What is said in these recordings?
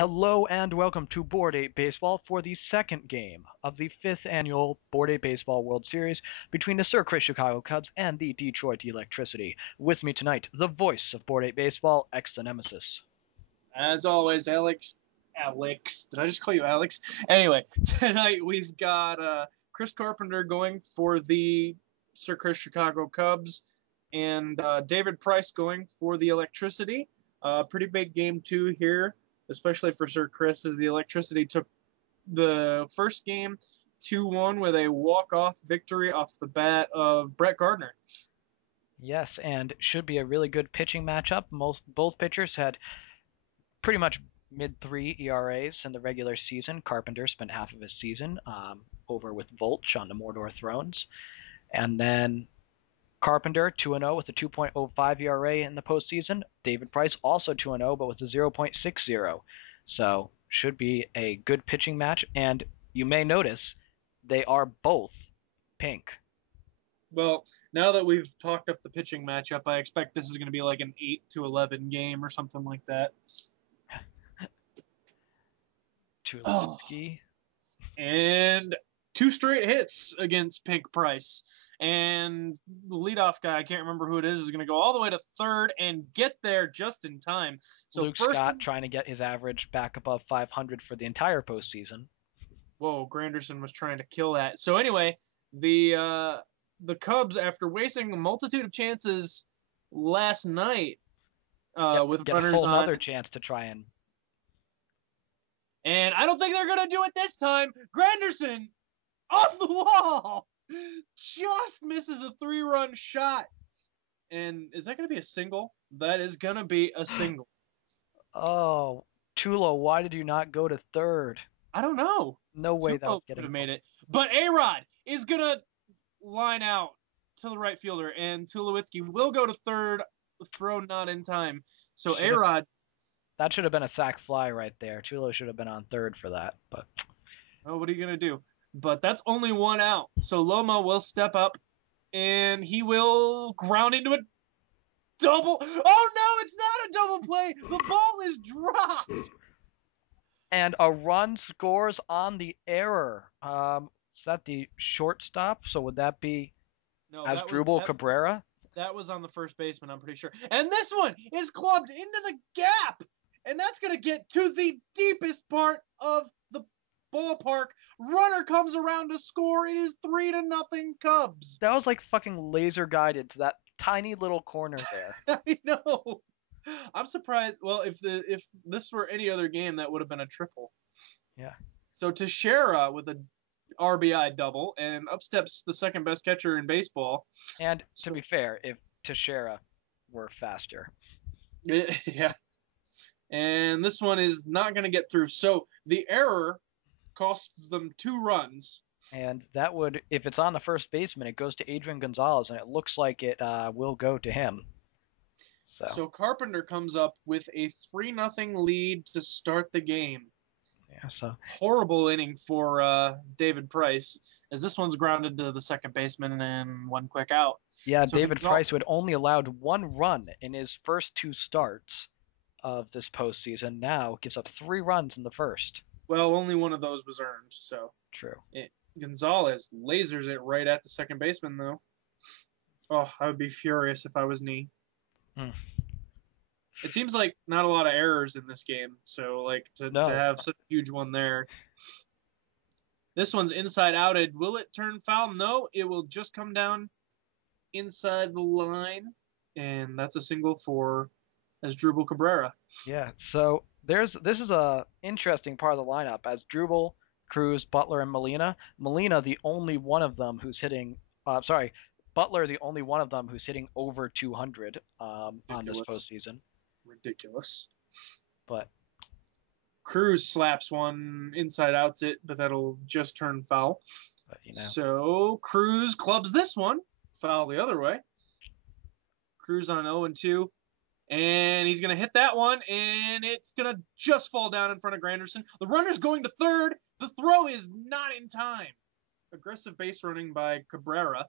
Hello and welcome to Board 8 Baseball for the second game of the 5th annual Board 8 Baseball World Series between the Sir Chris Chicago Cubs and the Detroit Electricity. With me tonight, the voice of Board 8 Baseball, X the Nemesis. As always, Alex. Did I just call you Alex? Anyway, tonight we've got Chris Carpenter going for the Sir Chris Chicago Cubs and David Price going for the Electricity. Pretty big game, too, here, especially for Sir Chris, as the Electricity took the first game 2-1 with a walk-off victory off the bat of Brett Gardner. Yes, and should be a really good pitching matchup. Both pitchers had pretty much mid-3 ERAs in the regular season. Carpenter spent half of his season over with Volch on the Mordor Thrones. And then Carpenter, 2-0 with a 2.05 ERA in the postseason. David Price, also 2-0, but with a 0.60. So, should be a good pitching match. And you may notice they are both pink. Well, now that we've talked up the pitching matchup, I expect this is going to be like an 8-11 game or something like that. Tulowitzki. And 2 straight hits against Pink Price. And the leadoff guy, I can't remember who it is going to go all the way to third and get there just in time. So Luke Scott trying to get his average back above 500 for the entire postseason. Whoa, Granderson was trying to kill that. So anyway, the Cubs, after wasting a multitude of chances last night with get runners a whole on, other chance to try and I don't think they're going to do it this time. Granderson, off the wall, just misses a 3-run shot. And is that going to be a single? That is going to be a single. Oh, Tulo, why did you not go to third? I don't know. No way that could have made it. But A-Rod is going to line out to the right fielder, and Tulowitzki will go to third, throw not in time. So A-Rod... That should have been a sac fly right there. Tulo should have been on third for that. But oh, what are you going to do? But that's only one out. So Loma will step up, and he will ground into a double. Oh, no, it's not a double play. The ball is dropped. And a run scores on the error. Is that the shortstop? So would that be Asdrubal Cabrera? That was on the first baseman, I'm pretty sure. And this one is clubbed into the gap. And that's going to get to the deepest part of the ballpark. Runner comes around to score. It is 3-0 Cubs. That was like fucking laser guided to that tiny little corner there. I know. I'm surprised. Well, if this were any other game, that would have been a triple. Yeah. So Teixeira with a RBI double, and up steps the second best catcher in baseball. And to be fair, if Teixeira were faster. Yeah. And this one is not going to get through. So the error costs them 2 runs. And that would, if it's on the first baseman, it goes to Adrian Gonzalez, and it looks like it will go to him. So Carpenter comes up with a 3-0 lead to start the game. Yeah, so horrible inning for David Price, as this one's grounded to the second baseman and 1 quick out. Yeah, so David Price, who had only allowed 1 run in his first 2 starts of this postseason, now gives up 3 runs in the first. Well, only one of those was earned, so. True. Gonzalez lasers it right at the second baseman, though. Oh, I would be furious if I was Knee. It seems like not a lot of errors in this game, so like to have such a huge one there. This one's inside outed. Will it turn foul? No, it will just come down inside the line, and that's a single for Asdrubal Cabrera. Yeah, so this is a interesting part of the lineup. Asdrubal, Cruz, Butler, and Molina. Molina, the only one of them who's hitting. Butler, the only one of them who's hitting over 200 on this postseason. Ridiculous. But Cruz slaps one, inside outs it, but that'll just turn foul. But, So Cruz clubs this one, foul the other way. Cruz on 0-2, and he's going to hit that one, and it's going to just fall down in front of Granderson. The runner's going to third. The throw is not in time. Aggressive base running by Cabrera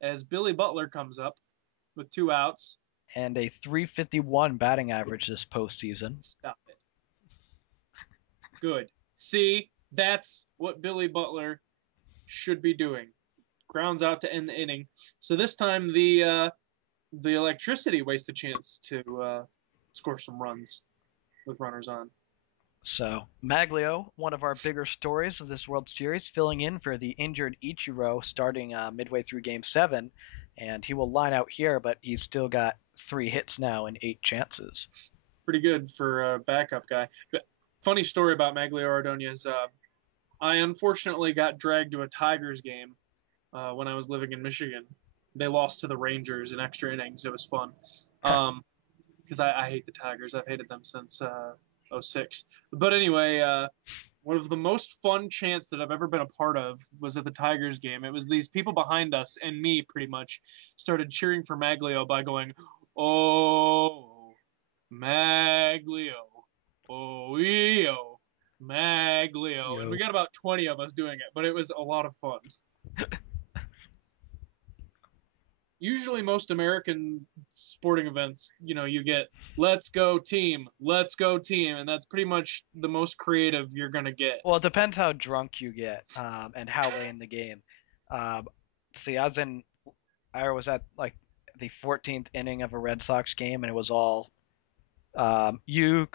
as Billy Butler comes up with 2 outs. And a .351 batting average this postseason. Stop it. Good. See, that's what Billy Butler should be doing. Grounds out to end the inning. So this time the electricity wastes a chance to score some runs with runners on. So Maglio, one of our bigger stories of this World Series, filling in for the injured Ichiro starting midway through Game 7, and he will line out here, but he's still got 3 hits now and 8 chances. Pretty good for a backup guy. But funny story about Maglio Ordonez. I unfortunately got dragged to a Tigers game when I was living in Michigan. They lost to the Rangers in extra innings. It was fun. Because I hate the Tigers. I've hated them since 06. But anyway, one of the most fun chants that I've ever been a part of was at the Tigers game. It was these people behind us and me pretty much started cheering for Maglio by going, "Oh, Maglio, oh, Eo, Maglio." And we got about 20 of us doing it, but it was a lot of fun. Usually most American sporting events, you get "let's go team," and that's pretty much the most creative you're going to get. Well, it depends how drunk you get and how late in the game. See, I was at like the 14th inning of a Red Sox game, and it was all you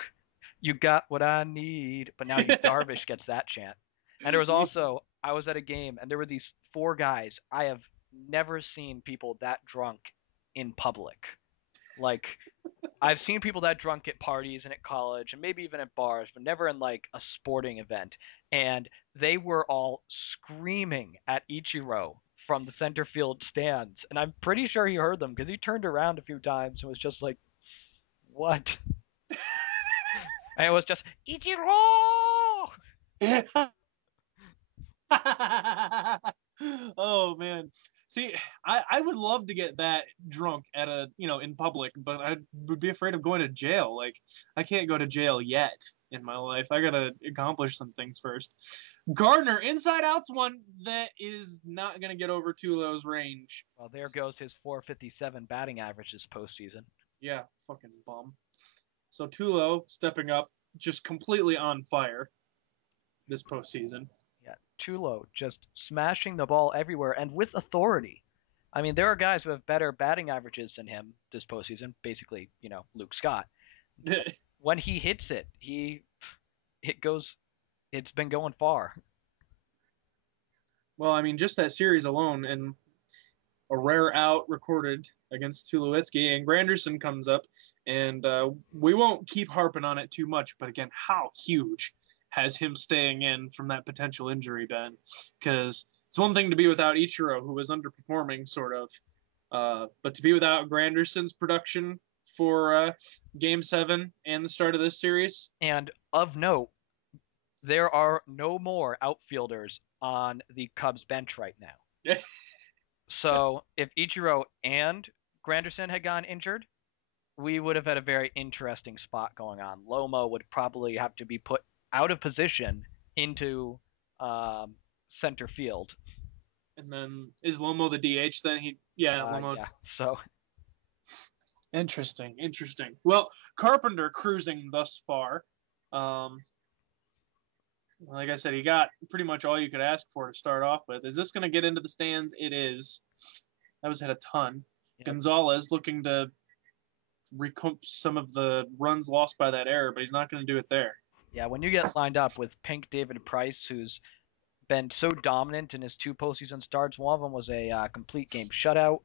got what I need, but now Darvish gets that chant. And there was also, I was at a game, and there were these 4 guys. I have never seen people that drunk in public. Like, I've seen people that drunk at parties and at college and maybe even at bars, but never in like a sporting event. And they were all screaming at Ichiro from the center field stands. And I'm pretty sure he heard them because he turned around a few times and was just like, what? And it was just, Ichiro! Oh, man. See, I would love to get that drunk at in public, but I would be afraid of going to jail. Like, I can't go to jail yet in my life. I gotta accomplish some things first. Gardner, inside outs one that is not gonna get over Tulo's range. Well, there goes his .457 batting average this postseason. Yeah, fucking bum. So Tulo stepping up, just completely on fire this postseason. Yeah, Tulo just smashing the ball everywhere and with authority. I mean, there are guys who have better batting averages than him this postseason. Basically, Luke Scott. When he hits it, it's been going far. Well, I mean, just that series alone, and a rare out recorded against Tulowitzki, and Granderson comes up, and we won't keep harping on it too much, but again, how huge has him staying in from that potential injury been? Because it's one thing to be without Ichiro, who was underperforming, sort of, but to be without Granderson's production for Game 7 and the start of this series. And of note, there are no more outfielders on the Cubs bench right now. So if Ichiro and Granderson had gone injured, we would have had a very interesting spot going on. Lomo would probably have to be put out of position into center field. And then is Lomo the DH then? Lomo. Yeah, so. Interesting. Well, Carpenter cruising thus far. Like I said, he got pretty much all you could ask for to start off with. Is this going to get into the stands? It is. That was hit a ton. Yep. Gonzalez looking to recoup some of the runs lost by that error, but he's not going to do it there. Yeah, when you get lined up with Pink David Price, who's been so dominant in his 2 postseason starts, one of them was a complete game shutout.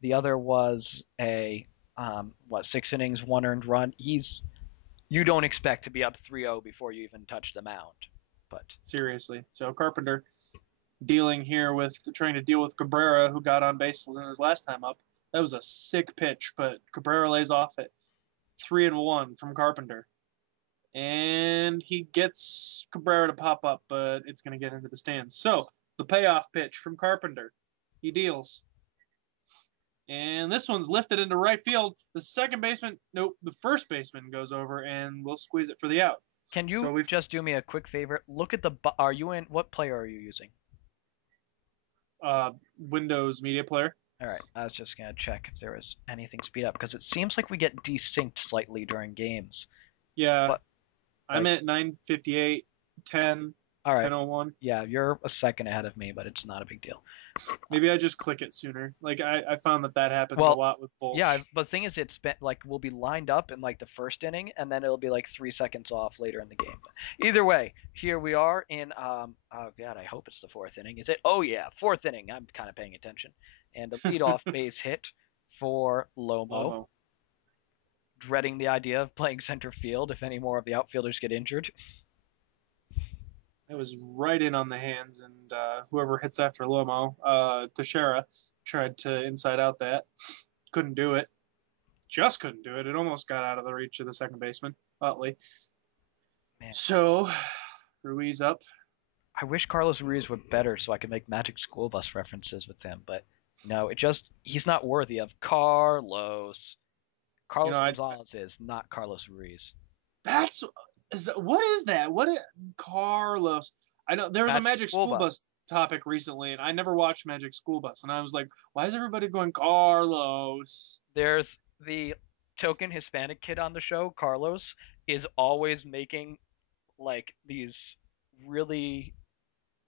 The other was a 6 innings, 1 earned run. You don't expect to be up 3-0 before you even touch the mound. But seriously, so Carpenter trying to deal with Cabrera, who got on base in his last time up. That was a sick pitch, but Cabrera lays off it. 3-1 from Carpenter. And he gets Cabrera to pop up, but it's going to get into the stands. So, the payoff pitch from Carpenter. He deals. And this one's lifted into right field. The first baseman goes over, and we'll squeeze it for the out. Can you just do me a quick favor? Look at what player are you using? Windows Media Player. All right, I was just going to check if there was anything speed up, because it seems like we get desynced slightly during games. Yeah, I'm at 958. 10, All right. 10:01. Yeah, you're a second ahead of me, but it's not a big deal. Maybe I just click it sooner. Like I found that happens a Well, lot with yeah, Bolsh. but the thing is, it's been like we'll be lined up in like the first inning, and then it'll be like 3 seconds off later in the game. But either way, here we are in oh god, I hope it's the fourth inning. Is it? Oh yeah, fourth inning. I'm kind of paying attention. And the leadoff base hit for Lomo, Lomo. dreading the idea of playing center field if any more of the outfielders get injured. It was right in on the hands, and whoever hits after Lomo, Teixeira, tried to inside out that. Couldn't do it. Just couldn't do it. It almost got out of the reach of the second baseman, Utley. Man, So, Ruiz up. I wish Carlos Ruiz were better so I could make Magic School Bus references with him, but no, he's not worthy of Carlos. Carlos Gonzalez is not Carlos Ruiz. What is that? Carlos? I know there was a Magic School Bus topic recently, and I never watched Magic School Bus, and I was like, why is everybody going Carlos? There's the token Hispanic kid on the show, Carlos, is always making like these really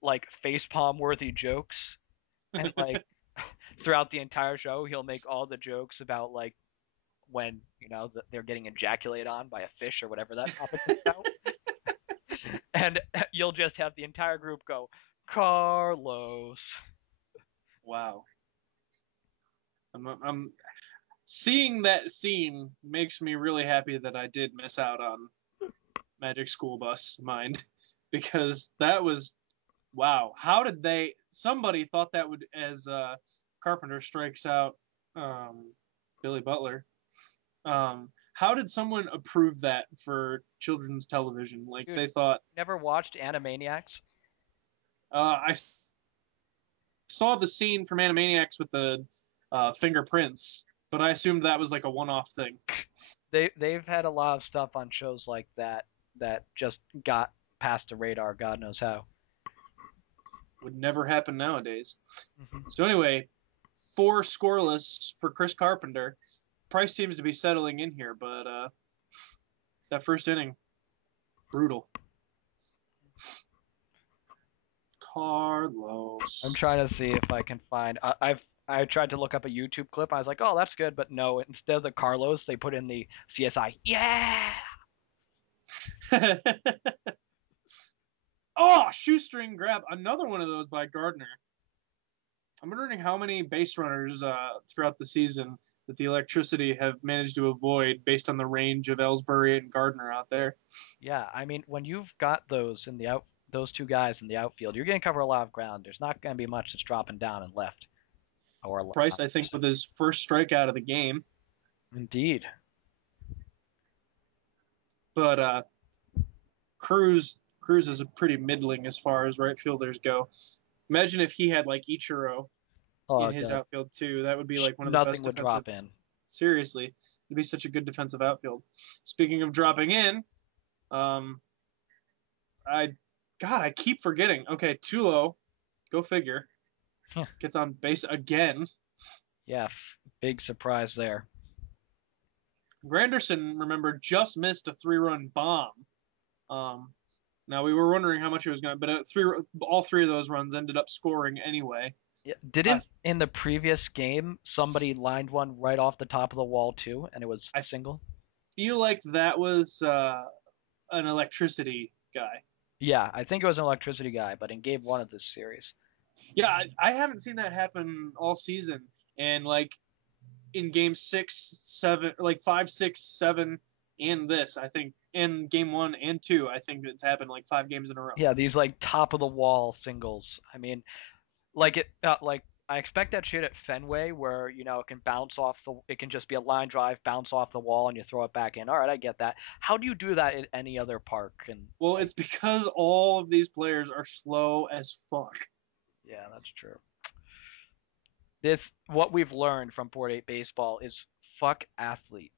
like facepalm worthy jokes, and like throughout the entire show he'll make all the jokes about like when they're getting ejaculated on by a fish or whatever that topic is about. And you'll just have the entire group go, Carlos. Wow. I'm seeing that scene makes me really happy that I did miss out on Magic School Bus Mind, because that was wow. How did somebody thought that would, as Carpenter strikes out Billy Butler, how did someone approve that for children's television? Like, dude, they thought. Never watched Animaniacs? I saw the scene from Animaniacs with the fingerprints, but I assumed that was like a one-off thing. They've had a lot of stuff on shows like that just got past the radar, God knows how. Would never happen nowadays. Mm-hmm. So anyway, 4 scoreless for Chris Carpenter. Price seems to be settling in here, but that first inning, brutal. Carlos. I'm trying to see if I can find. I tried to look up a YouTube clip. I was like, oh, that's good, but no. Instead of the Carlos, they put in the CSI. Yeah. Oh, shoestring grab. Another one of those by Gardner. I'm wondering how many base runners throughout the season that the Electricity have managed to avoid based on the range of Ellsbury and Gardner out there. Yeah, I mean, when you've got those two guys in the outfield, you're going to cover a lot of ground. There's not going to be much that's dropping down and left. Price, I think, with his first strikeout of the game. Indeed. But Cruz is pretty middling as far as right fielders go. Imagine if he had like Ichiro in his outfield too. That would be like one of the best defensive. Nothing would drop in. Seriously, it'd be such a good defensive outfield. Speaking of dropping in, I keep forgetting. Okay, Tulo, go figure, gets on base again. Yeah, big surprise there. Granderson, remember, just missed a 3-run bomb. Now we were wondering how much it was going to, but all 3 of those runs ended up scoring anyway. Yeah. Didn't in the previous game somebody lined one right off the top of the wall too, and it was a single? I feel like that was an Electricity guy. Yeah, I think it was an Electricity guy, but in game 1 of this series. Yeah, I haven't seen that happen all season, and like in game 6, 7, like 5, 6, 7. In this, I think, in game 1 and 2, I think it's happened like 5 games in a row. Yeah, these like top of the wall singles. I mean, like I expect that shit at Fenway where it can bounce off it can just be a line drive, bounce off the wall, and you throw it back in. All right, I get that. How do you do that at any other park? Well, it's because all of these players are slow as fuck. Yeah, that's true. What we've learned from 4-8 baseball is fuck athletes.